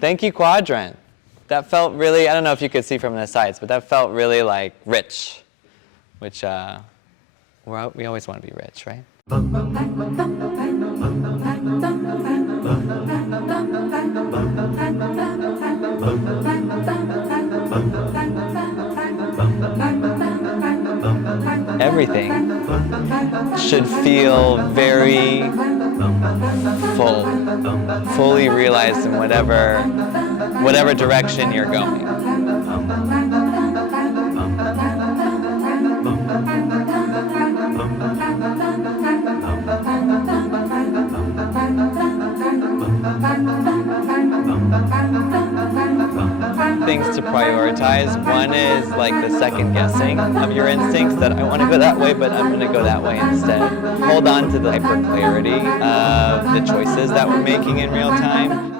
Thank you, Quadrant. That felt really, I don't know if you could see from the sides, but that felt really like rich, which we always want to be rich, right? Everything should feel very full, fully realized in whatever direction you're going. Things to prioritize. One is like the second guessing of your instincts, that I want to go that way, but I'm going to go that way instead. Hold on to the hyper clarity of the choices that we're making in real time.